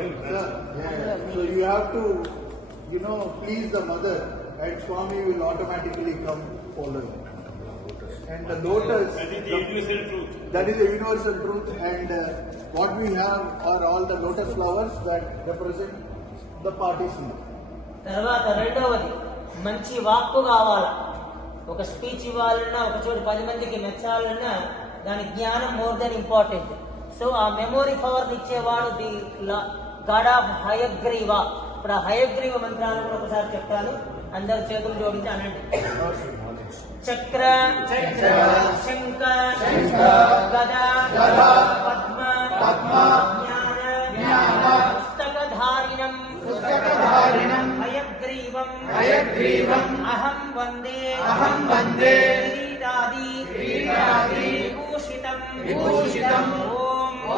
So you have to, please the mother, and Swami will automatically come follow you. And the lotus, that is the universal truth. That is the universal truth. And what we have are all the lotus flowers that represent the participant. తర్వాత రెండవది మంచి వాక్కు కావాలా. ఒక speech ఇవ్వాలన్నా, ఒక చోటు 10 మందికి మెచ్చాలన్నా దాని జ్ఞానం మోర్ దెన్ ఇంపార్టెంట్. సో ఆ మెమోరీ పవర్ ఇచ్చేవాడు ది గాడ్ ఆఫ్ హయగ్రీవ. ఇప్పుడు ఆ హయగ్రీవ మంత్రాలను కూడా ఒకసారి చెప్తాను, అందరు చేతులు జోడించి అనండి. చక్ర శంఖ గద పద్మ జ్ఞాన పుస్తకధారిణం హయగ్రీవం అహం వందే కిరీటాది విభూషితం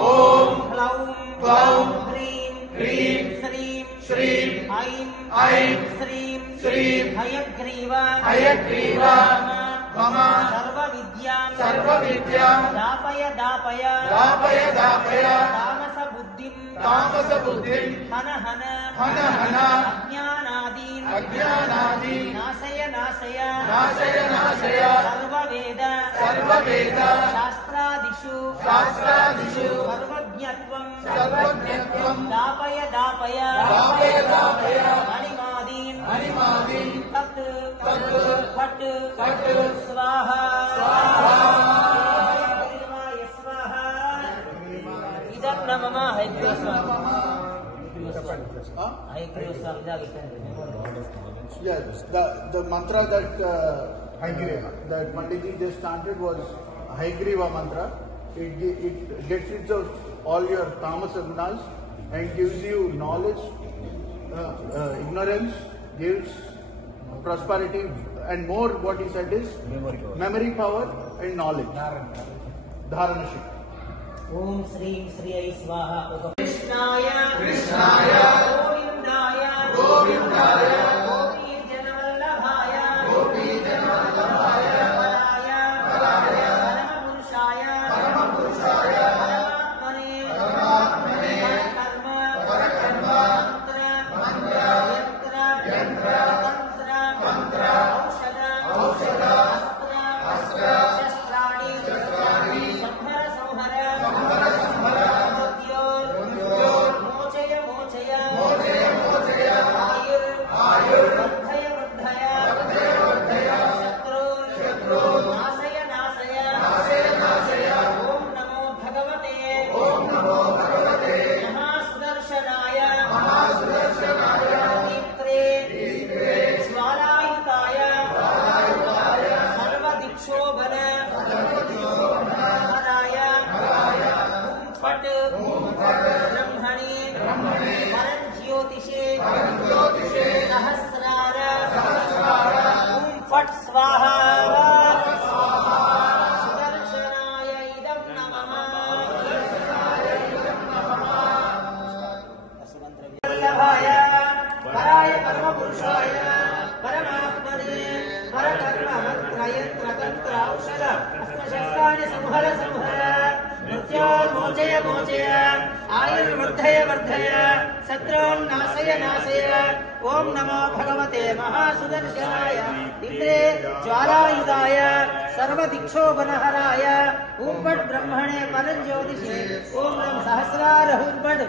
ఓం క్లౌం హ్రీం శ్రీం ఐం శ్రీం హయగ్రీవ మమ సర్వ విద్యాం దాపయ తామస బుద్ధిం హన అజ్ఞానాదీన్ నాశయ సర్వవేద శాస్త్రాదిషు సర్వజ్ఞత్వం దాపయ మణిమాదీన్ తత్ ఫట్ స్వాహా ఇదం నమః హయగ్రీవ స్వాహా. Yes, the mantra that that Panditji just chanted was Hayagriva mantra. It gets rid of all your tamasa gunas and gives you knowledge, ignorance, gives prosperity, and more. What he said is memory power and knowledge. Dharana Shakti. ఓం శ్రీం శ్రీయై స్వాహ. కృష్ణాయ గోవిందాయ గోపీజనవల్లభాయ వరాయ పరమపురుషాయ పరమాత్మనే పరకర్మ మంత్ర యంత్ర తంత్ర ఔషధ అస్త్ర శస్త్రాణి సంహర फट स्वाहा सुदर्शनाय इदं नमः वल्लभाय वराय परमपुरुषाय परमात्मने परकर्मत्रयत्र औषध अस्त्रशस्त्राणि संहर मृत्योर्मोचय आयुर्वर्धय शत्रून् नाशय ओम नमो भगवते महासुदर्शनाय इंद्रे ज्वालायुधाय सर्वदिक्षोभनहराय ओम फट् ब्रह्मणे परञ्ज्योतिषे ओम नम सहस्रार ओम फट्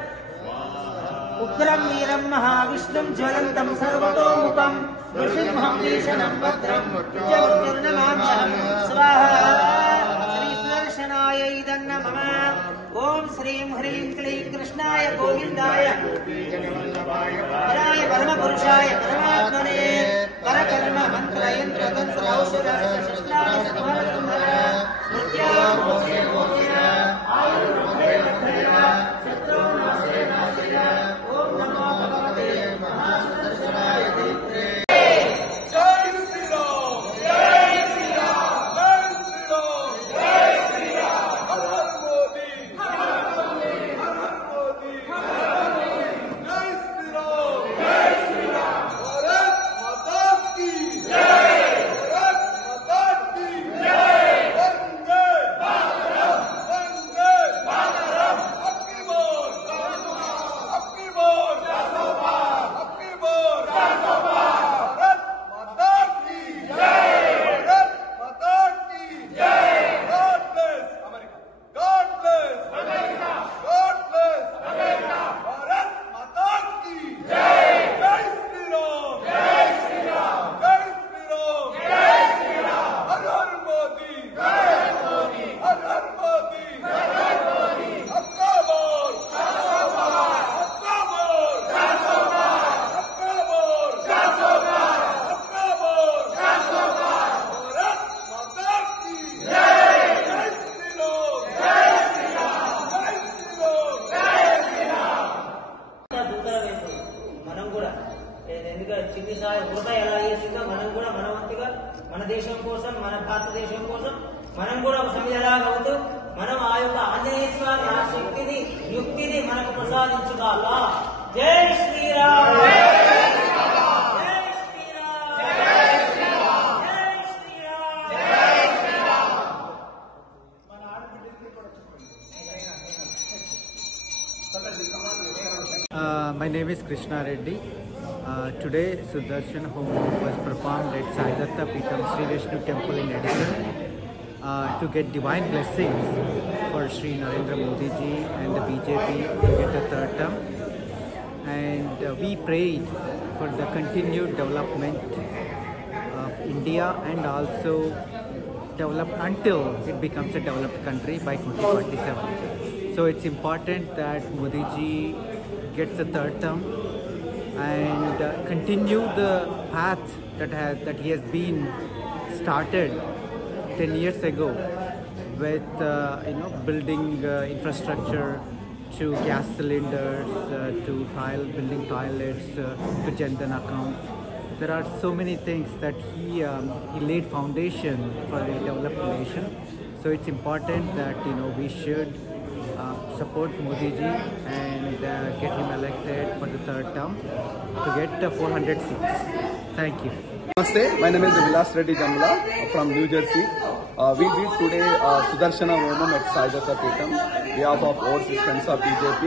उग्रं वीरं महाविष्णुं ज्वलन्तं सर्वतोमुखं नृसिंहं भीषणं भद्रं विजयमुर्नमाम्यहं स्वाहा श्रीसुदर्शनाय इदं नमः ओम श्रीं ह्रीं क्लीं कृष्णाय गोविन्दाय वराय परमपुरुषाय परमात्मने परकर्म मंत्र यंत्र तंत्र औषध शस्त्राणि संहर मृत्योर्मोचय आयुर्वर्धय शत्रून् नाशय ओम नमो भगवते महासुदर्शनाय देवते Jai! చిన్ని సాయి వృధా ఎలా చేసిందో మనం కూడా మన వంతుగా మన దేశం కోసం, మన భారతదేశం కోసం మనం కూడా ఒక సమిధిలాగా అవుతూ మనం ఆ యొక్క ఆంజనేయ స్వామి ఆ శక్తిని, యుక్తిని మనకు ప్రసాదించుగాక. జై Sriram. My name is Krishna Reddy. Today Sudarshan Home was performed at Saidatta Peetham Sri Vishnu Temple in Edison to get divine blessings for Sri Narendra Modi ji and the BJP to get the third term. And we prayed for the continued development of India and also develop until it becomes a developed country by 2047. So it's important that Modi ji gets a third term and continue the path that he has been started 10 years ago with building infrastructure to gas cylinders, to building toilets, to Jandan accounts. There are so many things that he laid foundation for a developed nation. So it's important that we should support Modi ji and get him elected for the third term to get 400 seats. Thank you. Namaste, my name is Vilas Reddy Jamla from New Jersey. We did today Sudarshana Homam at Saidatta Peetham on behalf of overseas friends of BJP,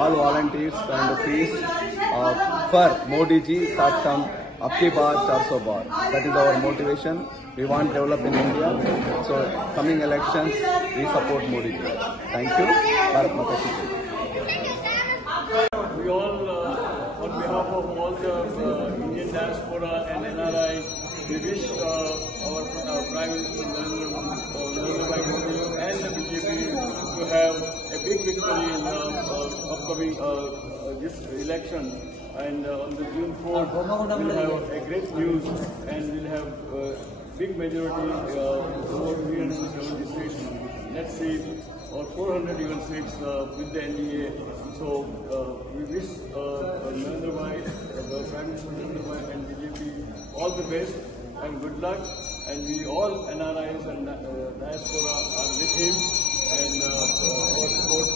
all volunteers and peace for Modi ji third term, Abki Baar 400 Baar. That is our motivation. We want to develop in India. So coming elections, we support Modi ji. Thank you. Bharat Mata Ki Jai. We all, on behalf of all the Indian diaspora and NRI, we wish our Prime Minister Narendra Modi and the BJP to have a big victory in the upcoming this election. And on the June 4th, we'll have a great news and we'll have big majority, over 370 seats. Let's see, or 400 even seats with the NDA. So we wish Narendra Bhai, the Prime Minister Narendra Bhai and BJP all the best and good luck. And we all NRIs and diaspora are with him and our support.